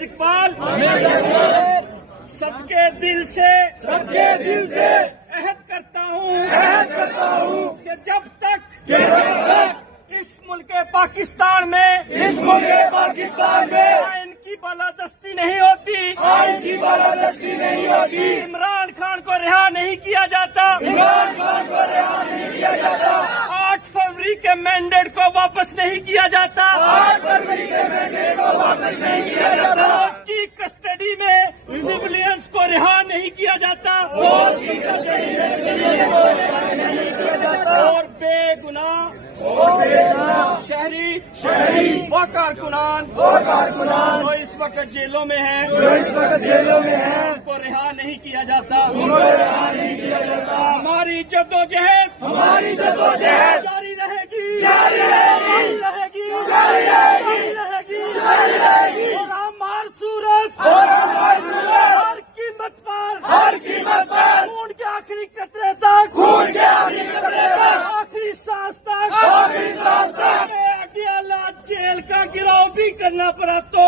परवेज इकबाल सबके दिल से अहद करता हूँ कि जब तक इस मुल्क पाकिस्तान में आइन की बालादस्ती नहीं होती, इमरान खान को रिहा नहीं किया जाता, 8 फरवरी के मैंडेट को वापस नहीं किया जाता, की कस्टडी में सिविलियंस को रिहा नहीं किया जाता और बेगुनाह शहरी व कारकुनान जो इस वक्त जेलों में हैं उनको रिहा नहीं किया जाता। हमारी जद्दोजहद जारी रहेगी और हमारी सूरत हर कीमत पर खून के आखिरी कतरे तक आखिरी सांस तक अगर जेल का गिराव भी करना पड़ा तो